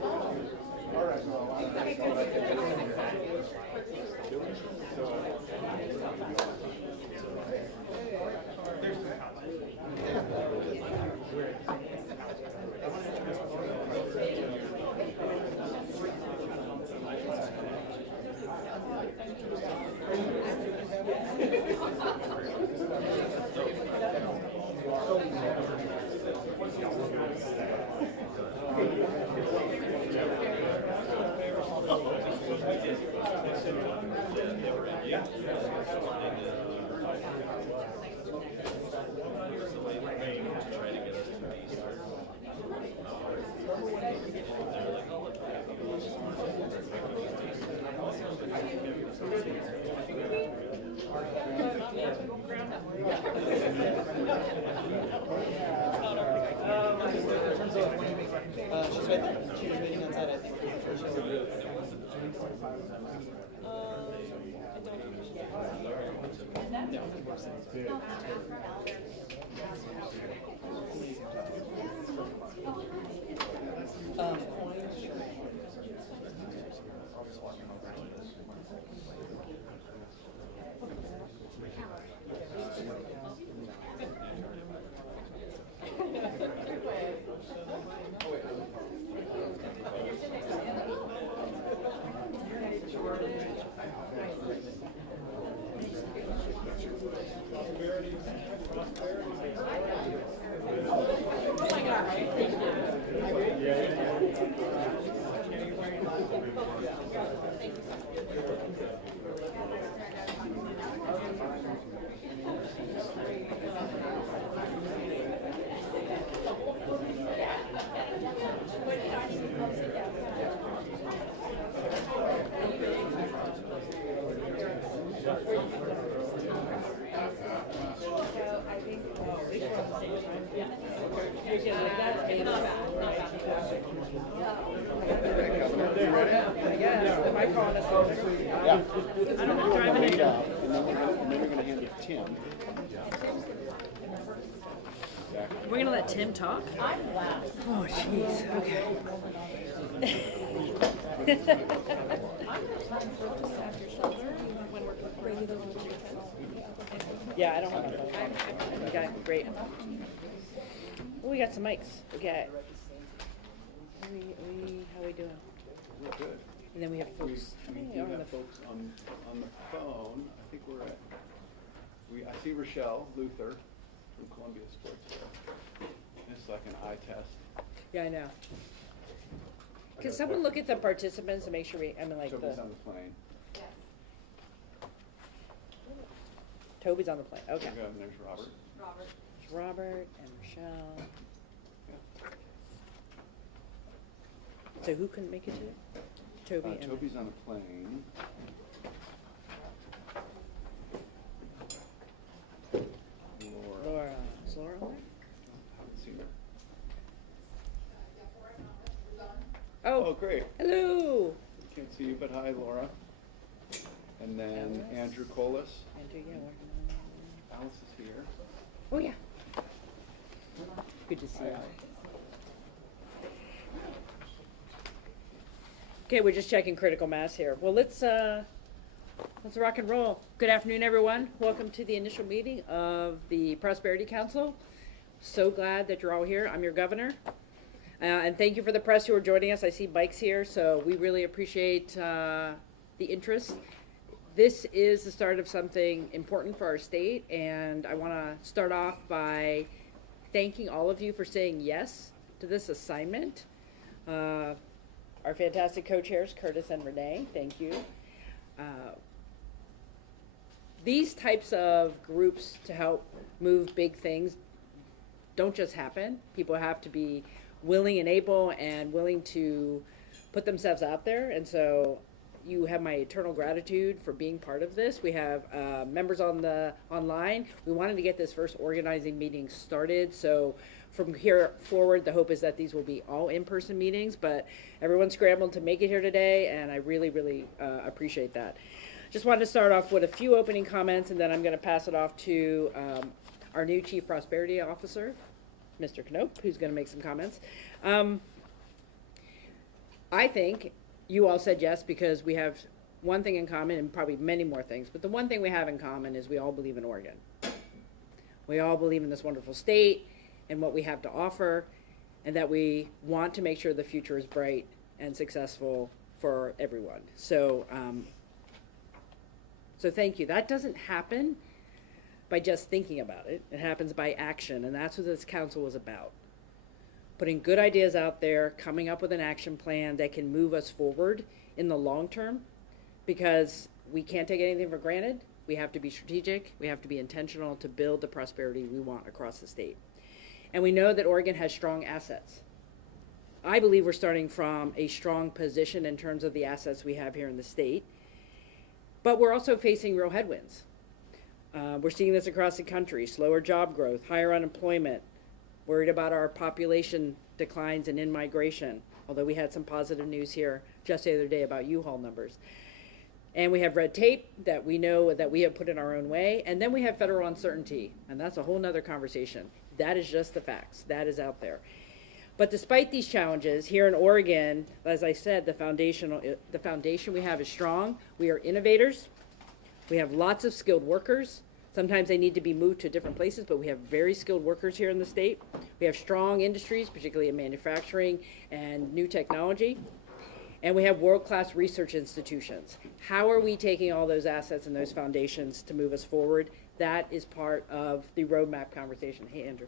She's right there. She was waiting outside, I think. We're gonna let Tim talk? Oh, jeez, okay. Yeah, I don't have a okay, great. Oh, we got some mics. Okay. How we doing? We're good. And then we have folks. We do have folks on the phone. I think we're at, I see Rochelle Luther from Columbia Sportswear. It's like an eye test. Yeah, I know. Can someone look at the participants and make sure like Toby's on the plane. Toby's on the plane, okay. And there's Robert. There's Robert and Rochelle. Yeah. So who couldn't make it today? Toby and... Toby's on the plane. Laura. Is Laura on there? I haven't seen her. Oh, great. hello. Can't see you, but hi, Laura. And then Alice. Andrew Colas. Andrew, yeah. Alice is here. Oh, yeah. Good to see you. Okay, we're just checking critical mass here. Well, let's rock and roll. Good afternoon, everyone. Welcome to the initial meeting of the Prosperity Council. So glad that you're all here. I'm your governor. And thank you for the press who are joining us. I see bikes here, so we really appreciate the interest. This is the start of something important for our state, and I want to start off by thanking all of you for saying yes to this assignment. Our fantastic co-chairs, Curtis and Renee, thank you. These types of groups to help move big things don't just happen. People have to be willing and able and willing to put themselves out there, and so you have my eternal gratitude for being part of this. We have members online. We wanted to get this first organizing meeting started, so from here forward, the hope is that these will be all in-person meetings, but everyone scrambled to make it here today, and I really, really appreciate that. Just wanted to start off with a few opening comments, and then I'm going to pass it off to our new Chief Prosperity Officer, Mr. Knope, who's going to make some comments. I think you all said yes because we have one thing in common and probably many more things, but the one thing we have in common is we all believe in Oregon. We all believe in this wonderful state and what we have to offer, and that we want to make sure the future is bright and successful for everyone. So, so thank you. That doesn't happen by just thinking about it. It happens by action, and that's what this council was about. Putting good ideas out there, coming up with an action plan that can move us forward in the long term, because we can't take anything for granted. We have to be strategic. We have to be intentional to build the prosperity we want across the state. And we know that Oregon has strong assets. I believe we're starting from a strong position in terms of the assets we have here in the state, but we're also facing real headwinds. We're seeing this across the country: slower job growth, higher unemployment, worried about our population declines and in-migration, although we had some positive news here just the other day about U-Haul numbers. And we have red tape that we know that we have put in our own way, and then we have federal uncertainty, and that's a whole nother conversation. That is just the facts. That is out there. But despite these challenges, here in Oregon, as I said, the foundation we have is strong. We are innovators. We have lots of skilled workers. Sometimes they need to be moved to different places, but we have very skilled workers here in the state. We have strong industries, particularly in manufacturing and new technology. And we have world-class research institutions. How are we taking all those assets and those foundations to move us forward? That is part of the roadmap conversation. Hey, Andrew.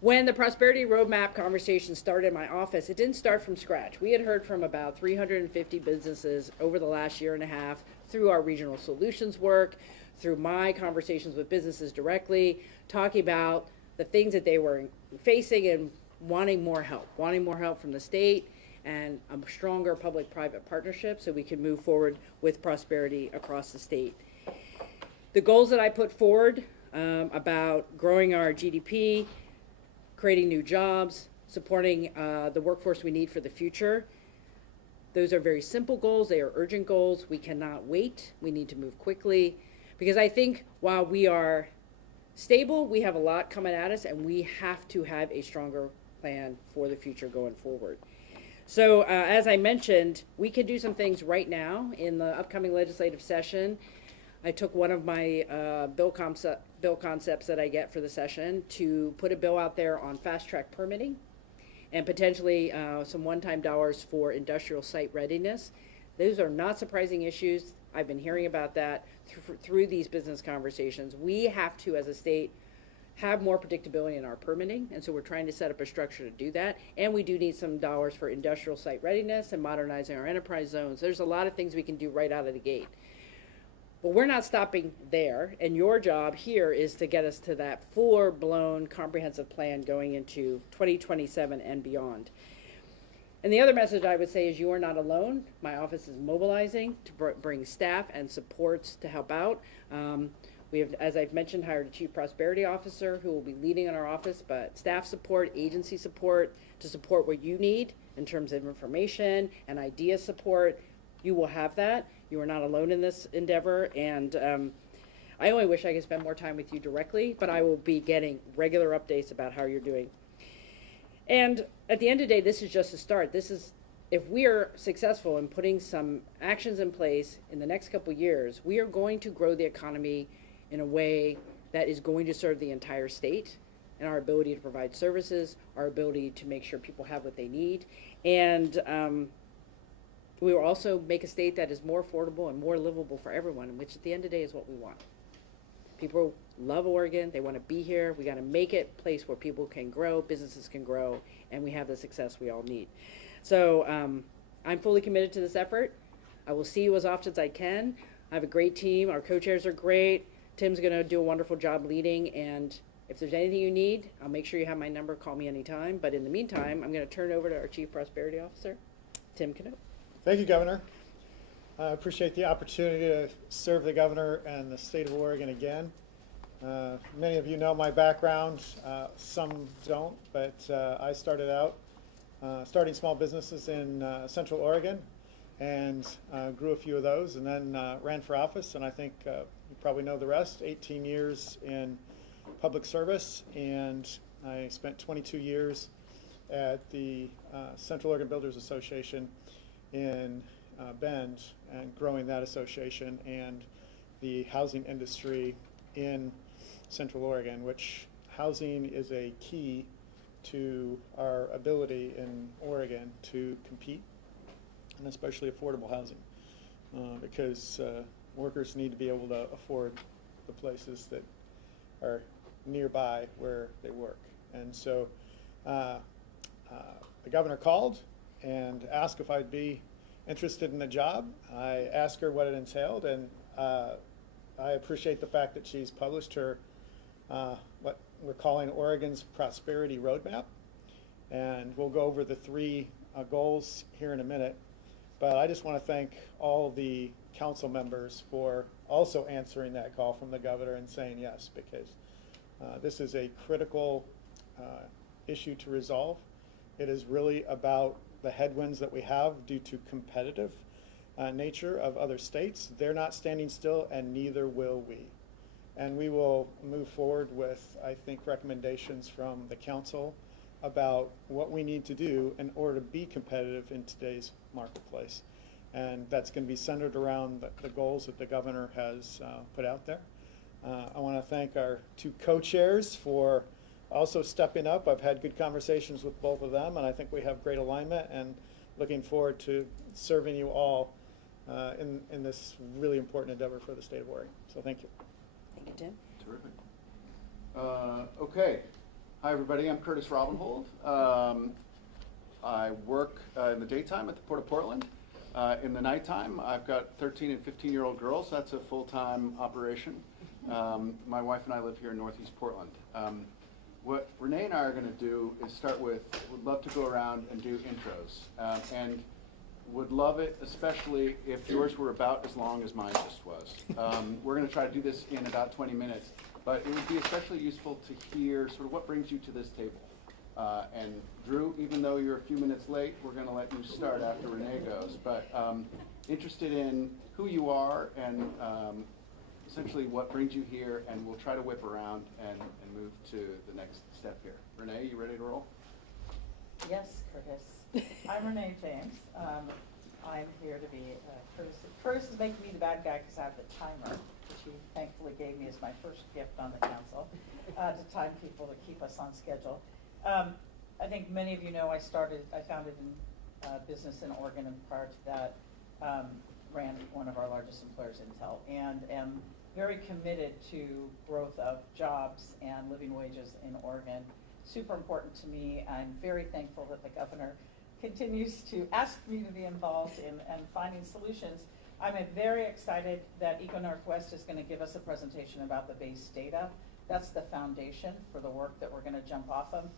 When the Prosperity Roadmap conversation started in my office, it didn't start from scratch. We had heard from about 350 businesses over the last year and a half through our regional solutions work, through my conversations with businesses directly, talking about the things that they were facing and wanting more help from the state and a stronger public-private partnership so we can move forward with prosperity across the state. The goals that I put forward about growing our GDP, creating new jobs, supporting the workforce we need for the future, those are very simple goals. They are urgent goals. We cannot wait. We need to move quickly, because I think while we are stable, we have a lot coming at us, and we have to have a stronger plan for the future going forward. So as I mentioned, we can do some things right now in the upcoming legislative session. I took one of my bill concepts that I get for the session to put a bill out there on fast-track permitting and potentially some one-time dollars for industrial site readiness. Those are not surprising issues. I've been hearing about that through these business conversations. We have to, as a state, have more predictability in our permitting, and so we're trying to set up a structure to do that. And we do need some dollars for industrial site readiness and modernizing our enterprise zones. There's a lot of things we can do right out of the gate. But we're not stopping there, and your job here is to get us to that full-blown comprehensive plan going into 2027 and beyond. And the other message I would say is you are not alone. My office is mobilizing to bring staff and supports to help out. We have, as I've mentioned, hired a Chief Prosperity Officer who will be leading in our office, but staff support, agency support to support what you need in terms of information and idea support. You will have that. You are not alone in this endeavor, and I only wish I could spend more time with you directly, but I will be getting regular updates about how you're doing. And at the end of the day, this is just a start. This is, if we are successful in putting some actions in place in the next couple years, we are going to grow the economy in a way that is going to serve the entire state and our ability to provide services, our ability to make sure people have what they need. And we will also make a state that is more affordable and more livable for everyone, which at the end of the day is what we want. People love Oregon. They want to be here. We got to make it a place where people can grow, businesses can grow, and we have the success we all need. So I'm fully committed to this effort. I will see you as often as I can. I have a great team. Our co-chairs are great. Tim's going to do a wonderful job leading, and if there's anything you need, I'll make sure you have my number. Call me anytime. But in the meantime, I'm going to turn it over to our Chief Prosperity Officer, Tim Canoe. Thank you, Governor. I appreciate the opportunity to serve the Governor and the state of Oregon again. Many of you know my background, some don't, but I started out starting small businesses in Central Oregon and grew a few of those, and then ran for office, and I think you probably know the rest. 18 years in public service, and I spent 22 years at the Central Oregon Builders Association in Bend and growing that association and the housing industry in Central Oregon, which housing is a key to our ability in Oregon to compete, and especially affordable housing, because workers need to be able to afford the places that are nearby where they work. And so the governor called and asked if I'd be interested in the job. I asked her what it entailed, and I appreciate the fact that she's published her what we're calling Oregon's Prosperity Roadmap. And we'll go over the three goals here in a minute. But I just want to thank all the council members for also answering that call from the governor and saying yes, because this is a critical issue to resolve. It is really about the headwinds that we have due to competitive nature of other states. They're not standing still, and neither will we. And we will move forward with, I think, recommendations from the council about what we need to do in order to be competitive in today's marketplace. And that's going to be centered around the goals that the governor has put out there. I want to thank our two co-chairs for also stepping up. I've had good conversations with both of them, and I think we have great alignment, and looking forward to serving you all in this really important endeavor for the state of Oregon. So thank you. Thank you, Tim. Terrific. Okay. Hi, everybody. I'm Curtis Robinhold. I work in the daytime at the Port of Portland. In the nighttime, I've got 13 and 15-year-old girls. That's a full-time operation. My wife and I live here in Northeast Portland. What Renee and I are going to do is start with, would love to go around and do intros. And would love it, especially if yours were about as long as mine just was. We're going to try to do this in about 20 minutes, but it would be especially useful to hear sort of what brings you to this table. And Drew, even though you're a few minutes late, we're going to let you start after Renee goes. But interested in who you are and essentially what brings you here, and we'll try to whip around and move to the next step here. Renee, you ready to roll? Yes, Curtis. I'm Renee James. I'm here to be Curtis. Curtis is making me the bad guy because I have the timer, which he thankfully gave me as my first gift on the council, to time people to keep us on schedule. I think many of you know I founded a business in Oregon, and prior to that ran one of our largest employers, Intel, and am very committed to growth of jobs and living wages in Oregon. Super important to me. I'm very thankful that the governor continues to ask me to be involved in finding solutions. I'm very excited that Eco Northwest is going to give us a presentation about the base data. That's the foundation for the work that we're going to jump off of,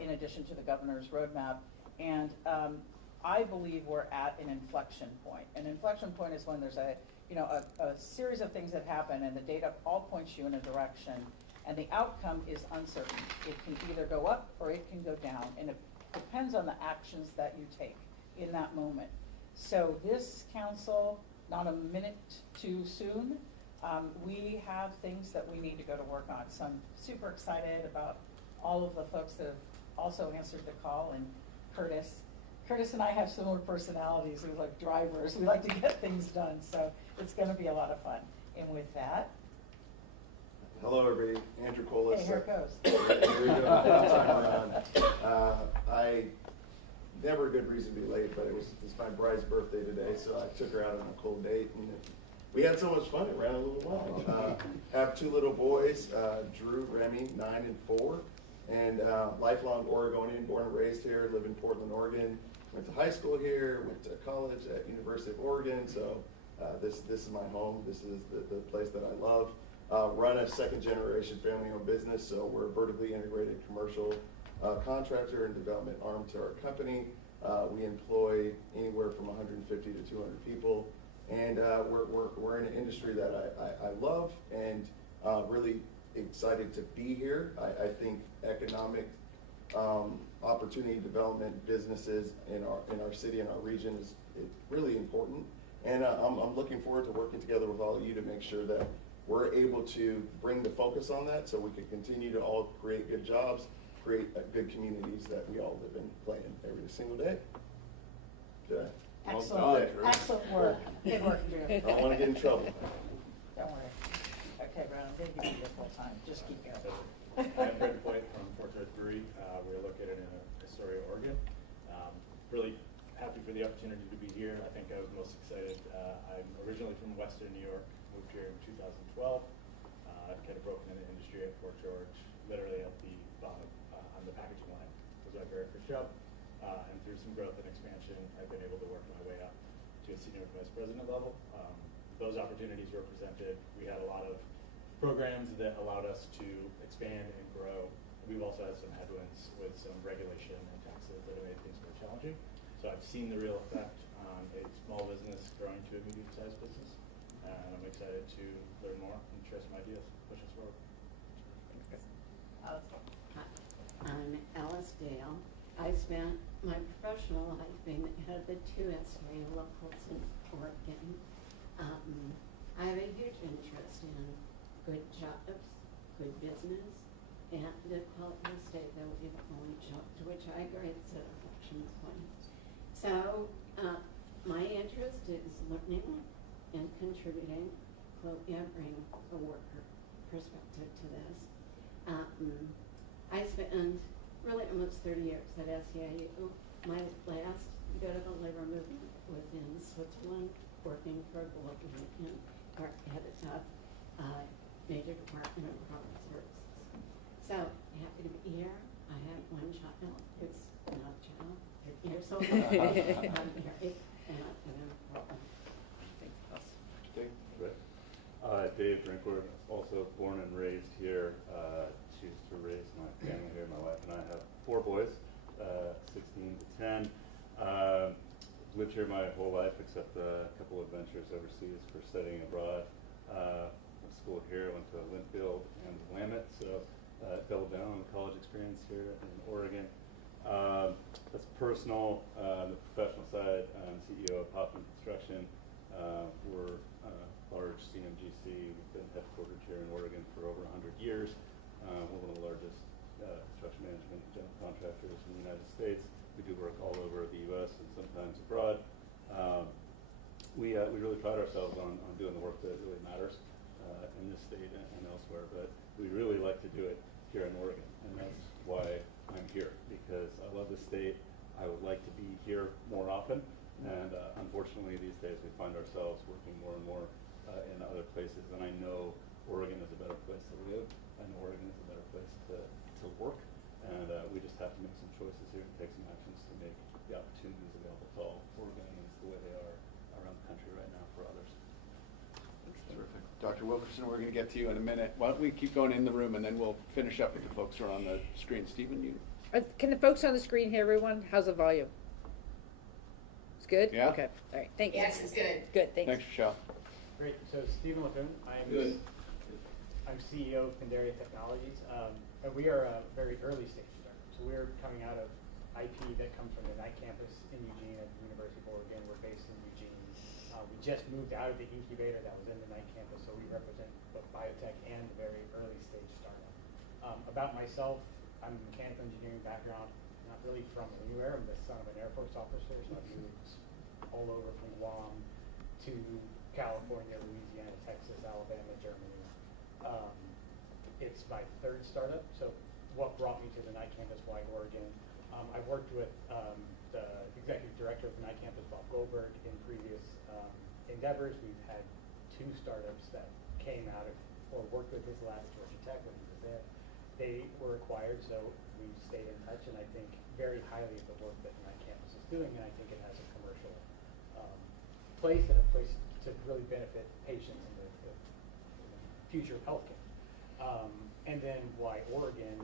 in addition to the governor's roadmap. And I believe we're at an inflection point. An inflection point is when there's a series of things that happen, and the data all points you in a direction, and the outcome is uncertain. It can either go up or it can go down, and it depends on the actions that you take in that moment. So this council, not a minute too soon, we have things that we need to go to work on. So I'm super excited about all of the folks that have also answered the call, and Curtis. Curtis and I have similar personalities. We like drivers. We like to get things done. So it's going to be a lot of fun. And with that, hello, everybody. Andrew Colas. hey, here it goes. Here we go. I never a good reason to be late, but it's my bride's birthday today, so I took her out on a cold date, and we had so much fun. It ran a little long. Have two little boys, Drew, Remy, 9 and 4, and lifelong Oregonian, born and raised here, live in Portland, Oregon. Went to high school here, went to college at University of Oregon, so this is my home. This is the place that I love. Run a second-generation family-owned business, so we're a vertically integrated commercial contractor and development arm to our company. We employ anywhere from 150 to 200 people, and we're in an industry that I love, and really excited to be here. I think economic opportunity development, businesses in our city and our region is really important, and I'm looking forward to working together with all of you to make sure that we're able to bring the focus on that, so we can continue to all create good jobs create good communities that we all live in, play in every single day. Did I? Well Excellent, done, Drew. excellent work. Good work, Drew. I don't want to get in trouble. Don't worry. Okay, Ron, I'm gonna give you your full time, just keep going. I'm Greg White from Fort George Brewery. We're located in Astoria, Oregon. Really happy for the opportunity to be here. I think I was most excited. I'm originally from Western New York, moved here in 2012. Kind of broken into industry at Fort George, literally at the bottom on the packaging line. Was my very first job. And through some growth and expansion, I've been able to work my way up to a senior vice president level. Those opportunities were presented. We had a lot of programs that allowed us to expand and grow. We've also had some headwinds with some regulation and taxes that have made things more challenging. So I've seen the real effect on a small business growing to a medium-sized business. And I'm excited to learn more and share some ideas, push us forward. Alice? I'm Alice Dale. I spent my professional life being head of the two SRA locals in Oregon. I have a huge interest in good jobs, good business, and the quality of state that we've only shown, to which I agree it's a reflection point. So, my interest is learning and contributing. Quote, yeah, bring a worker perspective to this. I spent really almost 30 years at SEIU. My last bit of a labor movement was in Switzerland, working for a global union, or headed up major department of public services. So happy to be here. I have one child who's not a child, 50 years old. I'm married, and I live in Portland. Dave Drinkworth, also born and raised here. Choose to raise my family here. My wife and I have 4 boys, 16 to 10. Lived here my whole life, except a couple of ventures overseas for studying abroad. Went to school here, went to Linfield and Willamette, so doubled down on the college experience here in Oregon. That's personal. The professional side, I'm CEO of Hoffman Construction. We're large CMGC. We've been headquartered here in Oregon for over 100 years. We're one of the largest construction management general contractors in the United States. We do work all over the U.S. and sometimes abroad. We really pride ourselves on doing the work that really matters in this state and elsewhere, but we really like to do it here in Oregon, and that's why I'm here, because I love the state. I would like to be here more often, and unfortunately these days we find ourselves working more and more in other places, and I know Oregon is a better place to live. I know Oregon is a better place to work, and we just have to make some choices here and take some actions to make the opportunities available to all Oregonians the way they are around the country right now for others. That's terrific. Dr. Wilkerson, we're going to get to you in a minute. Why don't we keep going in the room, and then we'll finish up with the folks who are on the screen. Stephen, you? Can the folks on the screen hear everyone? How's the volume? It's good? Yeah? Okay, all right, thanks. Yes, it's good. Good, thanks. Thanks, Rochelle. Great. So Stephen LaFoon, I'm CEO of Pandaria Technologies, and we are a very early stage startup. So we're coming out of IP that comes from the Knight campus in Eugene at the University of Oregon. We're based in Eugene. We just moved out of the incubator that was in the Knight campus, so we represent both biotech and the very early stage startup. About myself, I'm a mechanical engineering background, not really from anywhere. I'm the son of an Air Force officer, so I've moved all over from Guam to California, Louisiana, Texas, Alabama, Germany. It's my 3rd startup, so what brought me to the Knight campus, why Oregon? I've worked with the executive director of the Knight campus, Bob Goldberg, in previous endeavors. We've had 2 startups that came out of, or worked with his last Georgia Tech when he was there. They were acquired, so we stayed in touch, and I think very highly of the work that the Knight campus is doing, and I think it has a commercial place and a place to really benefit patients in the future of healthcare. And then why Oregon?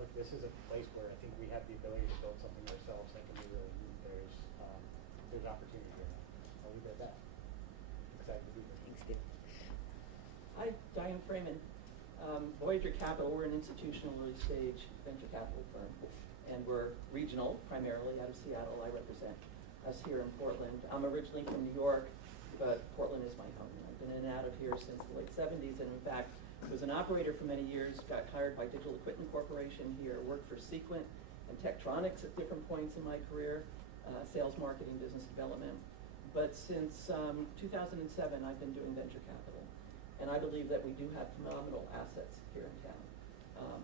Look, this is a place where I think we have the ability to build something ourselves that can be really neat. There's opportunity here. I'll leave it at that. Excited to be here. Thanks, Steve. Hi, Diane Freeman. Voyager Capital, we're an institutional early stage venture capital firm, and we're regional, primarily out of Seattle. I represent us here in Portland. I'm originally from New York, but Portland is my home. I've been in and out of here since the late 70s, and in fact, Was an operator for many years, got hired by Digital Equipment Corporation here, worked for Sequent and Tektronix at different points in my career, sales, marketing, business development. But since 2007, I've been doing venture capital. And I believe that we do have phenomenal assets here in town.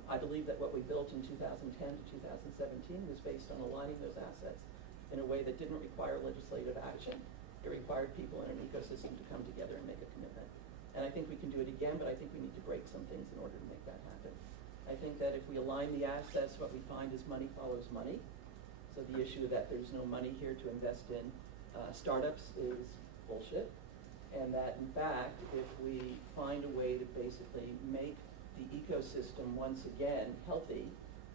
I believe that what we built in 2010 to 2017 was based on aligning those assets in a way that didn't require legislative action. It required people in an ecosystem to come together and make a commitment. And I think we can do it again, but I think we need to break some things in order to make that happen. I think that if we align the assets, what we find is money follows money. So the issue that there's no money here to invest in startups is bullshit. And that in fact, if we find a way to basically make the ecosystem once again healthy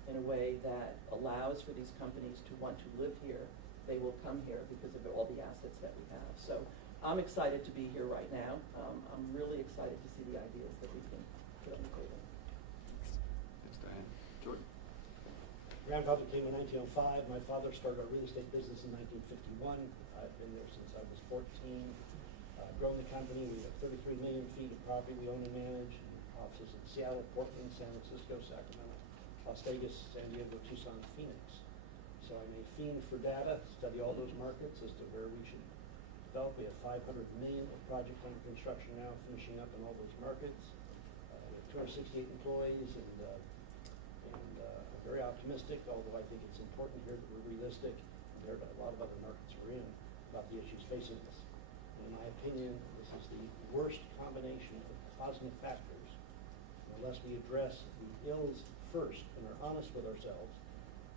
in a way that allows for these companies to want to live here, they will come here because of all the assets that we have. So I'm excited to be here right now. I'm really excited to see the ideas that we can put on the table. Thanks, Diane. Jordan? Grandfather came in 1905. My father started a real estate business in 1951. I've been there since I was 14. Grown the company. We have 33 million feet of property we own and manage. Offices in Seattle, Portland, San Francisco, Sacramento, Las Vegas, San Diego, Tucson, Phoenix. So I'm a fiend for data, study all those markets as to where we should develop. We have 500 million of projects under construction now, finishing up in all those markets. We have 268 employees, and I'm very optimistic, although I think it's important here that we're realistic compared to a lot of other markets we're in about the issues facing us. In my opinion, this is the worst combination of cosmic factors. Unless we address the ills first and are honest with ourselves,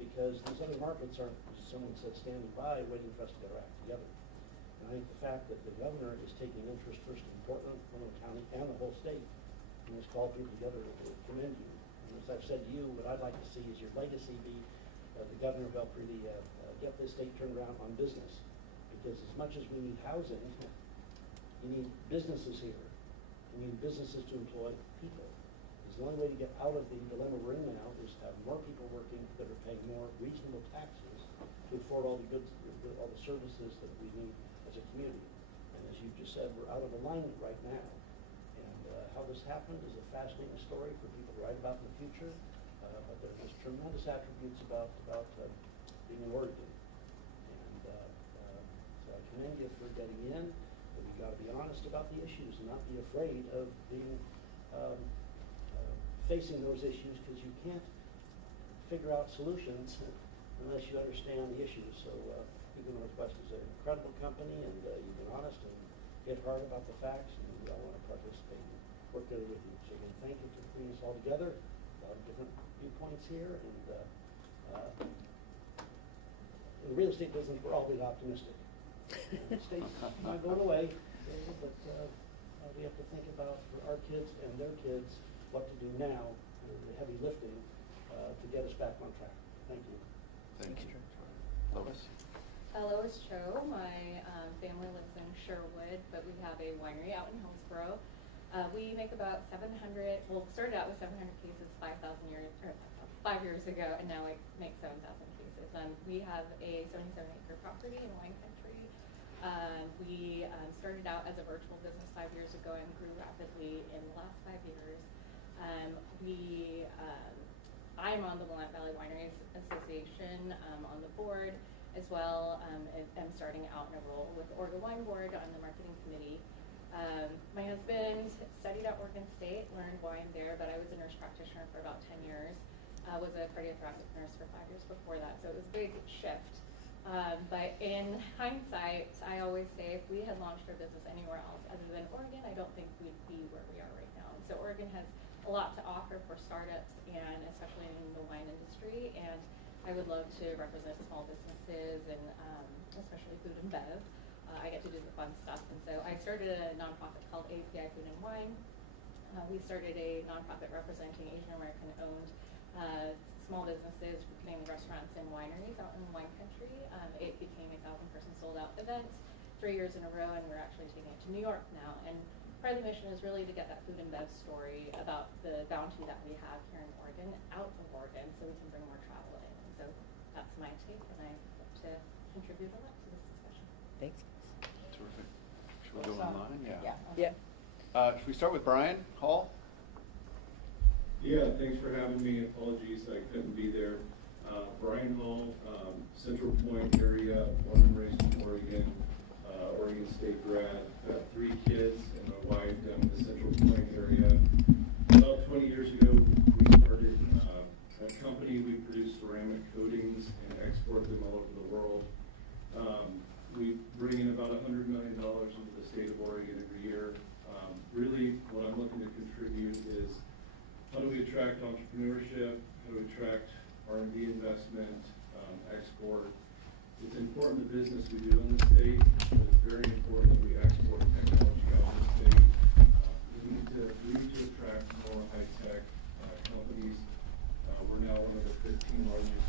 because these other markets aren't, as someone said, standing by waiting for us to get our act together. And I think the fact that the governor is taking interest first in Portland, Monroe County, and the whole state, and has called people together to commend you. And as I've said to you, what I'd like to see is your legacy be the governor who helped really get this state turned around on business. Because as much as we need housing, you need businesses here. You need businesses to employ people. The only way to get out of the dilemma we're in now is to have more people working that are paying more reasonable taxes to afford all the goods, all the services that we need as a community. And as you just said, we're out of alignment right now. And how this happened is a fascinating story for people to write about in the future. But there's tremendous attributes about being in Oregon. And so I commend you for getting in. But we've got to be honest about the issues and not be afraid of being facing those issues, because you can't figure out solutions unless you understand the issues. So Eagle Northwest is an incredible company, and you've been honest and hit hard about the facts, and we all want to participate and work together with you. So again, thank you for bringing us all together. A lot of different viewpoints here, and in the real estate business, we're always optimistic. The state's not going away, but we have to think about for our kids and their kids what to do now, the heavy lifting, to get us back on track. Thank you. Thank you. Lois? Lois Cho. My family lives in Sherwood, but we have a winery out in Hillsborough. We make about 700, well, started out with 700 cases 5 years ago, and now we make 7,000 cases. We have a 77-acre property in wine country. We started out as a virtual business 5 years ago and grew rapidly in the last 5 years. I'm on the Willamette Valley Wineries Association on the board as well. I'm starting out in a role with the Oregon Wine Board on the marketing committee. My husband studied at Oregon State, learned wine there, but I was a nurse practitioner for about 10 years. I was a cardiothoracic nurse for 5 years before that, so it was a big shift. But in hindsight, I always say if we had launched our business anywhere else other than Oregon, I don't think we'd be where we are right now. And so Oregon has a lot to offer for startups, and especially in the wine industry. And I would love to represent small businesses and especially food and bev. I get to do the fun stuff. And so I started a nonprofit called API Food and Wine. We started a nonprofit representing Asian American owned small businesses, putting restaurants and wineries out in wine country. It became a 1,000-person sold-out event 3 years in a row, and we're actually taking it to New York now. And part of the mission is really to get that food and bev story about the bounty that we have here in Oregon out of Oregon, so we can bring more travel in. And so that's my take, and I hope to contribute a lot to this discussion. Thanks. Terrific. Should we go online? Yeah. Yeah. Should we start with Brian Hall? Yeah, thanks for having me. Apologies I couldn't be there. Brian Hall, Central Point area, born and raised in Oregon, Oregon State grad. Got 3 kids and my wife down in the Central Point area. About 20 years ago, we started a company. We produce ceramic coatings and export them all over the world. We bring in about $100 million into the state of Oregon every year. Really, what I'm looking to contribute is how do we attract entrepreneurship? How do we attract R&D investment, export? It's important the business we do in the state, but it's very important that we export technology out of the state. We need to attract more high-tech companies. We're now one of the 15 largest